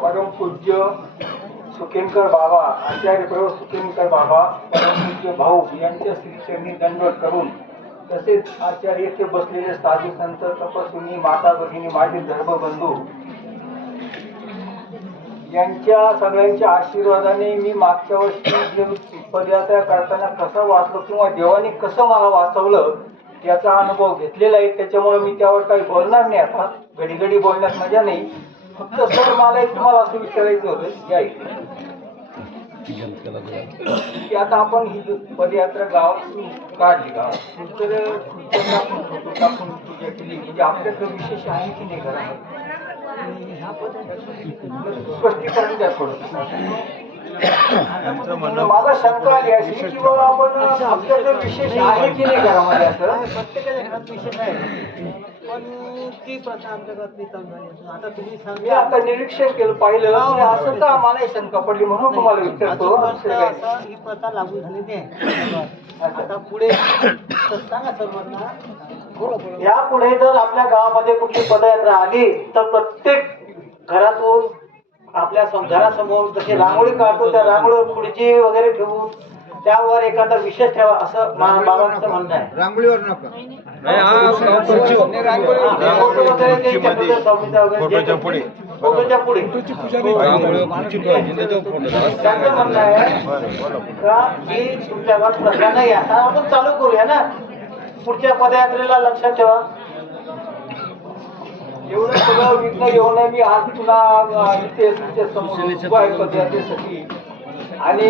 परम पूज्य सुखेमकर बाबा, आचार्य प्रभू सुखेमकर बाबा, परम पूज्य भाऊ यांच्या श्रीचरणी दंडवत करून, तसेच आचार्य येथे बसलेले साधू संत तपस्विनी माता भगिनी माझे धर्मबंधू यांच्या सगळ्यांच्या आशीर्वादाने मी मागच्या वर्षी पदयात्रा करताना कसं वाचलो किंवा देवाने कसं मला वाचवलं याचा अनुभव घेतलेला आहे. त्याच्यामुळे मी त्यावर काही बोलणार नाही. आता घडी घडी बोलण्यात मजा नाही. फक्त सर मला एक तुम्हाला असं विचारायचं होतं या की आता आपण ही पदयात्रा गावात काढली, गावात तर टाकून पूजा केली, म्हणजे आपल्याकडे विशेष आहे की नाही घरामध्ये स्पष्टीकरण द्या थोडं. माझा शंका आली अशी की बाबा आपण आपल्याकडे विशेष आहे की नाही घरामध्ये, असं प्रत्येकाच्या घरात विशेष आहे, पण ती प्रथा आमच्या घरात नाही चालू झाली. आता तुम्ही मी सांगा, आता निरीक्षण केलं पाहिलं असं तर आम्हाला शंका पडली म्हणून तुम्हाला विचारतो. ही प्रथा लागू झालेली आहे. आता पुढे सांगा सर्वांना. यापुढे जर आपल्या गावामध्ये कुठली पदयात्रा आली तर प्रत्येक घरातून आपल्या घरासमोर जशी रांगोळी काढतो त्या रांगोळीवर खुर्ची वगैरे ठेवून त्यावर एखादा विशेष ठेवा असं बाबांचं म्हणणं आहे. रांगोळीवर नका, फोटोच्या पुढे त्यांचं म्हणणं आहे का ही तुमच्या गावात प्रथा नाही. आता आपण चालू करूया ना पुढच्या पदयात्रेला, लक्षात ठेवा. एवढं सगळं विघ्न येऊन मी आज तुला इथे तुमच्या समोर उभा आहे पदयात्रेसाठी. आणि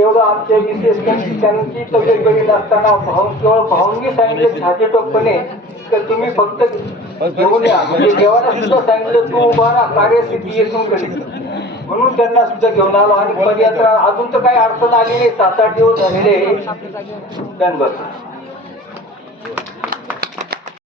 एवढं आमच्या विशेष त्यांची तब्येत बरी नसताना केवळ भावंगी सांगितले छाती टोकपणे तर तुम्ही फक्त घेऊन या. म्हणजे देवाला सुद्धा सांगितलं तू उभा राहा, कार्यसिद्धी येथून करील म्हणून त्यांना सुद्धा घेऊन आलो. आणि पदयात्रा अजून तर काही अडचण आली नाही. 7-8 दिवस झालेले दंडवत.